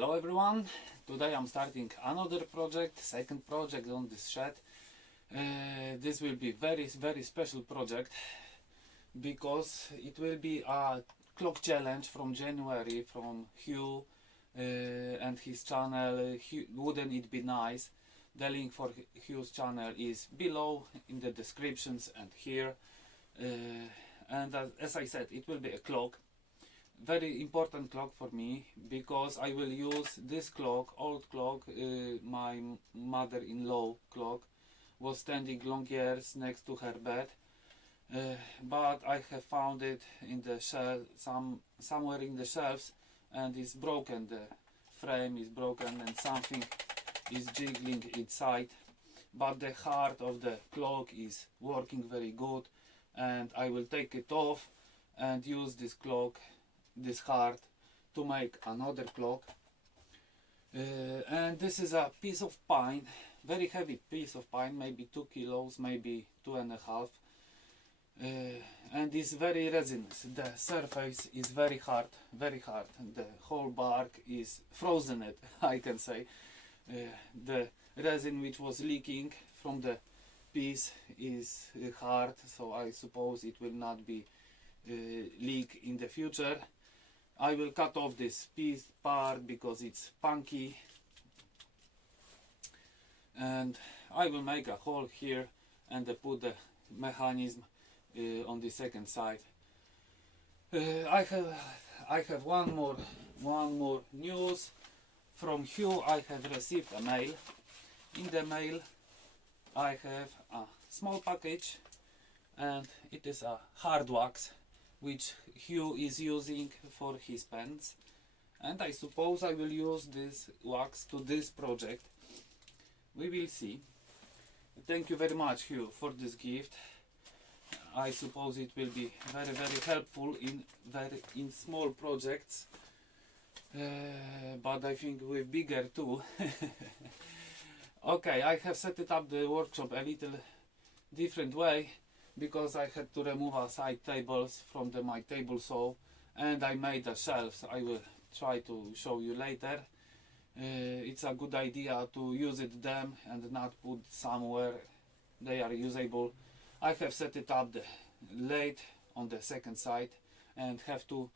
Hello everyone, today I'm starting another project, second project on this shed. This will be very special project because it will be a clock challenge from January from Hugh and his channel. Wouldn't it be nice? The link for Hugh's channel is below in the descriptions and here. And as I said, it will be a clock. Very important clock for me because I will use this clock, old clock. My mother-in-law clock was standing long years next to her bed, but I have found it in the shelf, somewhere in the shelves, and it's broken. The frame is broken and something is jiggling inside, but the heart of the clock is working very good, and I will take it off and use this clock, this heart, to make another clock. And this is a piece of pine, very heavy piece of pine, maybe 2 kilos, maybe 2.5, and it's very resinous. The surface is very hard, the whole bark is frozen, I can say. The resin which was leaking from the piece is hard, so I suppose it will not be leak in the future. I will cut off this piece part because it's punky, and I will make a hole here and put the mechanism on the second side. I have one more news from Hugh. I have received a mail. In the mail I have a small package, and it is a hard wax which Hugh is using for his pens, and I suppose I will use this wax to this project. We will see. Thank you very much, Hugh, for this gift. I suppose it will be very helpful in small projects, but I think with bigger too. Okay, I have set it up the workshop a little different way because I had to remove a side tables from my table saw, and I made the shelves. I will try to show you later. It's a good idea to use them and not put somewhere they are usable. I have set it up the lathe on the second side and have to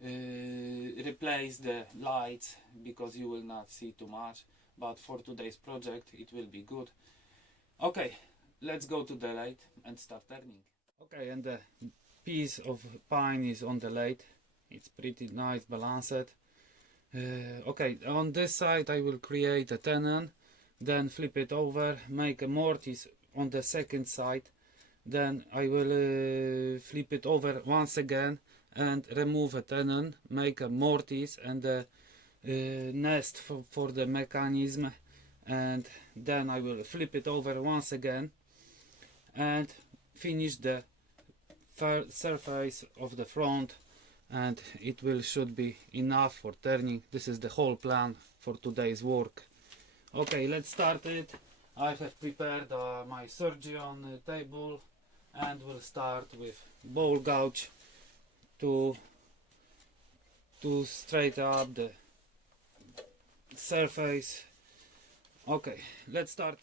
replace the lights because you will not see too much, but for today's project it will be good. Okay, let's go to the lathe and start turning. Okay, and the piece of pine is on the lathe. It's pretty nice balanced. Okay, on this side I will create a tenon, then flip it over, make a mortise on the second side, then I will flip it over once again and remove a tenon, make a mortise and a nest for the mechanism, and then I will flip it over once again and finish the surface of the front, and it should be enough for turning. This is the whole plan for today's work. Okay, let's start it. I have prepared my surgeon table, and we'll start with ball gouge to straighten up the surface. Okay, let's start.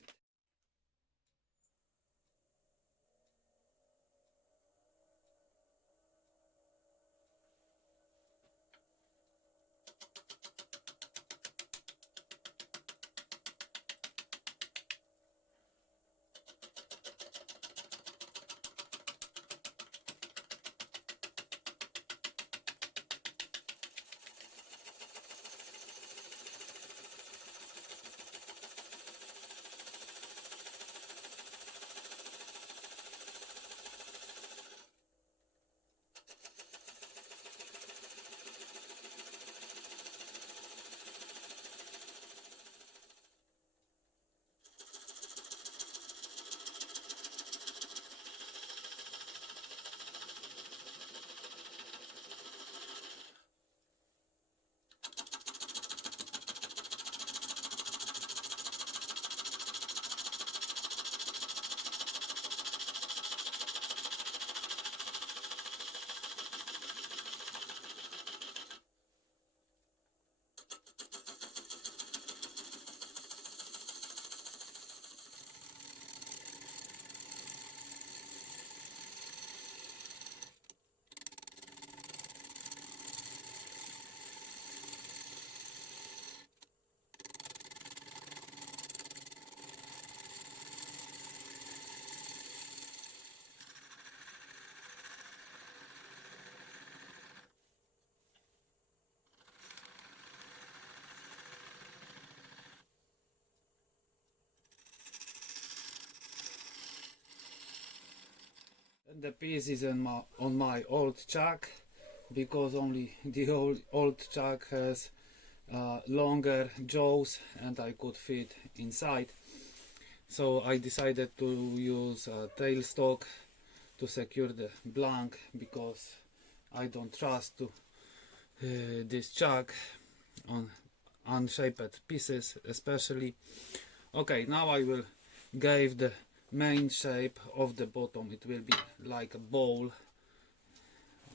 The piece is on my old chuck, because only the old chuck has longer jaws and I could fit inside. So I decided to use a tailstock to secure the blank, because I don't trust this chuck on unshaped pieces especially. Okay, now I will give the main shape of the bottom. It will be like a bowl.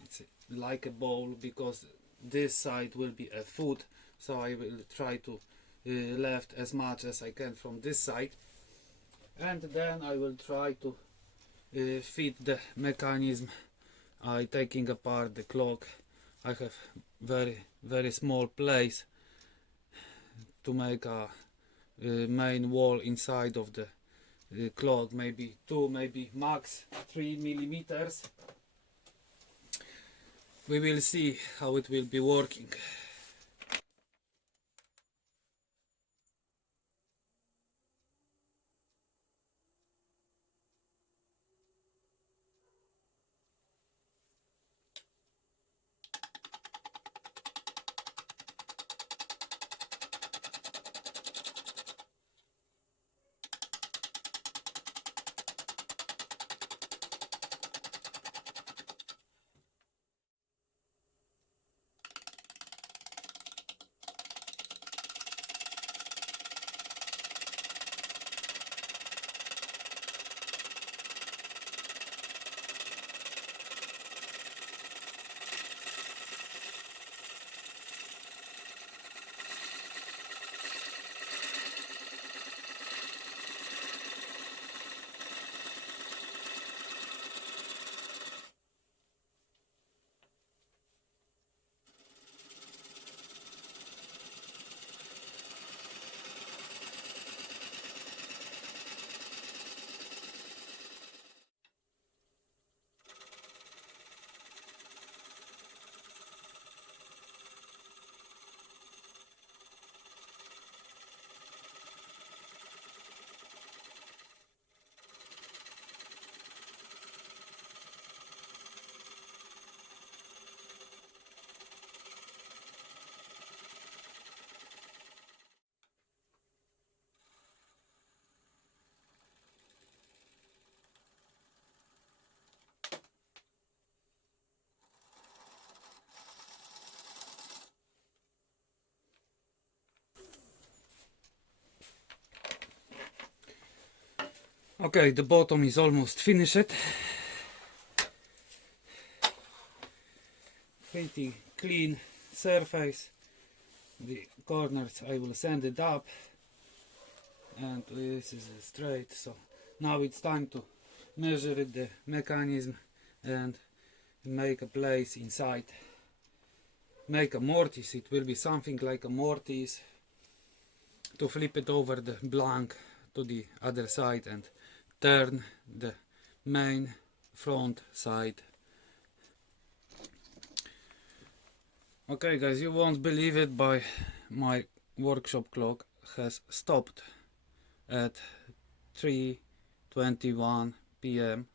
It's like a bowl because this side will be a foot, so I will try to left as much as I can from this side, and then I will try to fit the mechanism. I taking apart the clock. I have very small place to make a main wall inside of the clock, maybe 2, maybe max 3 millimeters. We will see how it will be working. Okay, the bottom is almost finished. Pretty clean surface. The corners I will sand it up, and this is straight. So now it's time to measure the mechanism and make a place inside. Make a mortise. It will be something like a mortise to flip it over the blank to the other side and turn the main front side. Okay guys, you won't believe it, but my workshop clock has stopped at 3:21 p.m.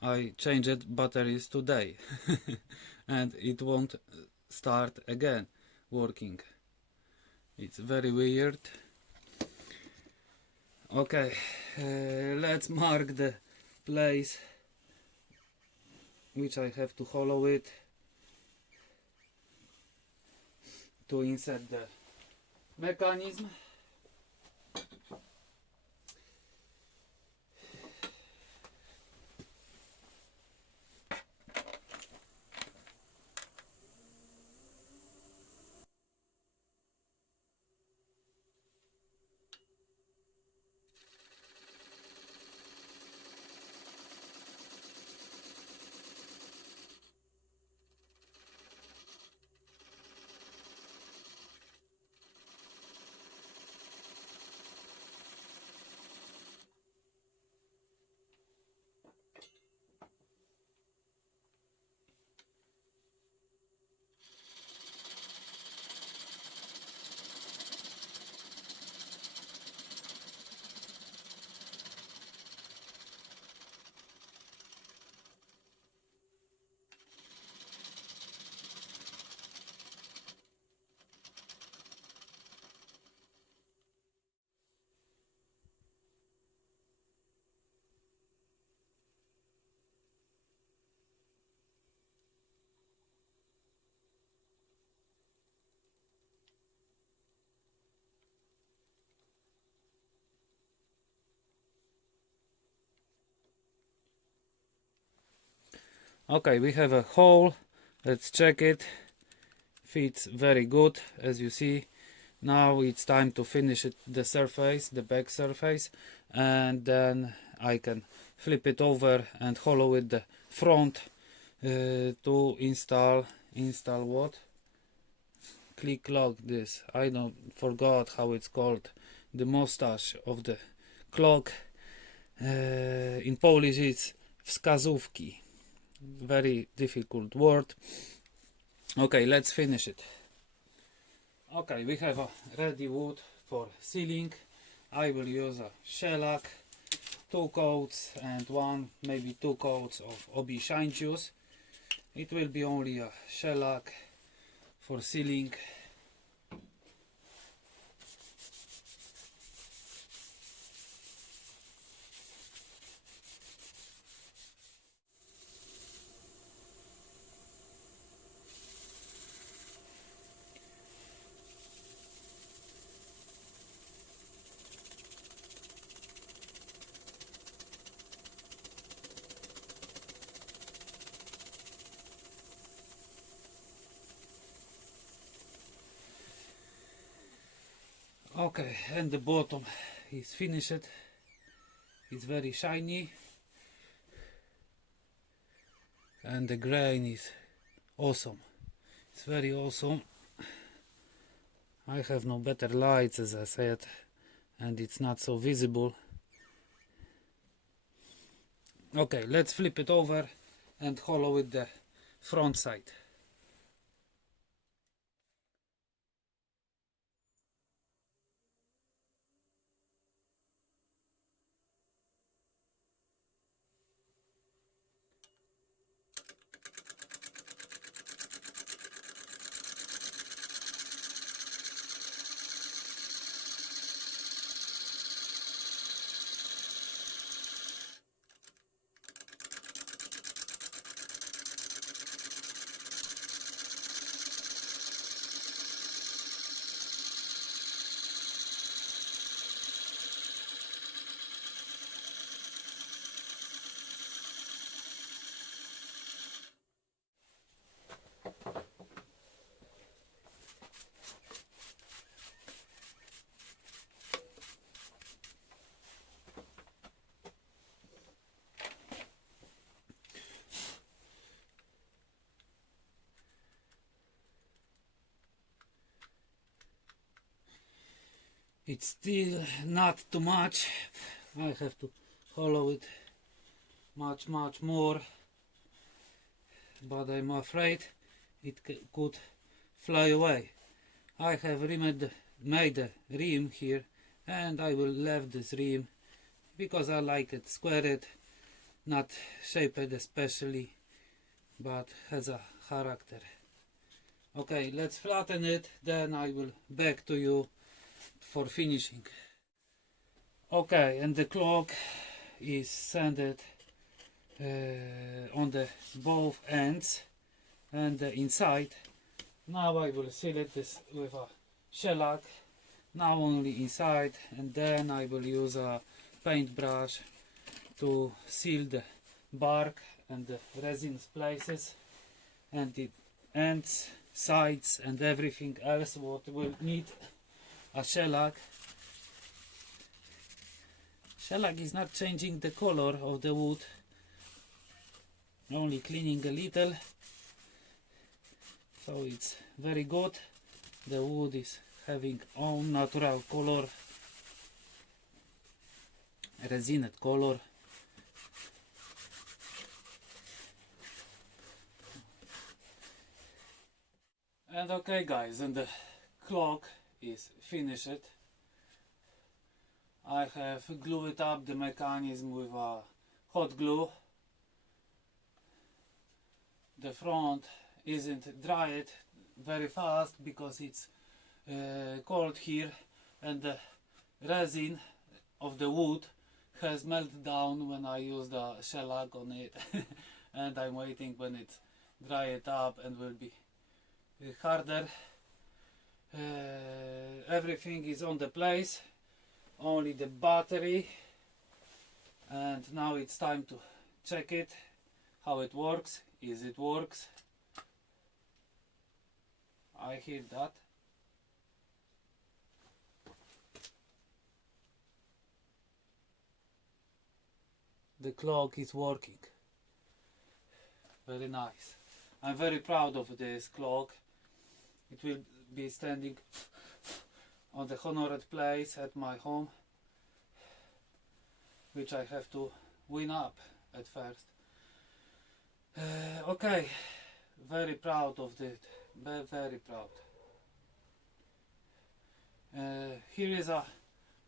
I changed batteries today and it won't start again working. It's very weird. Okay, let's mark the place which I have to hollow it to insert the mechanism. Okay, we have a hole. Let's check it. Fits very good, as you see. Now it's time to finish it, the surface, the back surface, and then I can flip it over and hollow it the front to install what? Click lock this. I don't forgot how it's called. The mustache of the clock. In Polish it's wskazówki. Very difficult word. Okay, let's finish it. Okay, we have a ready wood for sealing. I will use a shellac, 2 coats and 1, maybe 2 coats of OB shine juice. It will be only a shellac for sealing. Okay, and the bottom is finished. It's very shiny and the grain is awesome. It's very awesome. I have no better lights, as I said, and it's not so visible. Okay, let's flip it over and hollow it the front side. It's still not too much. I have to hollow it much more, but I'm afraid it could fly away. I have made a rim here, and I will leave this rim because I like it squared, not shaped especially, but has a character. Okay, let's flatten it, then I will back to you for finishing. Okay, and the clock is sanded on the both ends and the inside. Now I will seal it this with a shellac, now only inside, and then I will use a paintbrush to seal the bark and the resin places and the ends, sides and everything else what will need a shellac. Shellac is not changing the color of the wood, only cleaning a little, so it's very good. The wood is having own natural color, resined color. And okay guys, and the clock is finished. I have glued up the mechanism with a hot glue. The front isn't dried very fast because it's cold here, and the resin of the wood has melted down when I use the shellac on it and I'm waiting when it dry it up and will be harder. Everything is on the place, only the battery, and now it's time to check it how it works. Is it works? I hear that. The clock is working. Very nice. I'm very proud of this clock. It will be standing on the honored place at my home, which I have to win up at first. Okay, very proud of it. Very proud. Here is a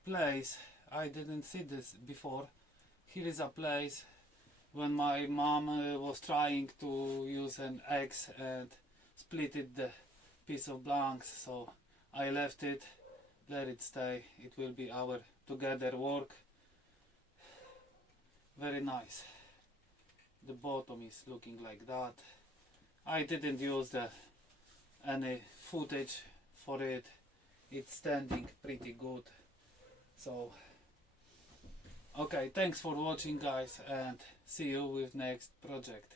place, I didn't see this before. Here is a place when my mom was trying to use an axe and split it the piece of blanks, so I left it, let it stay. It will be our together work. Very nice. The bottom is looking like that. I didn't use any footage for it. It's standing pretty good. So okay, thanks for watching guys, and see you with next project.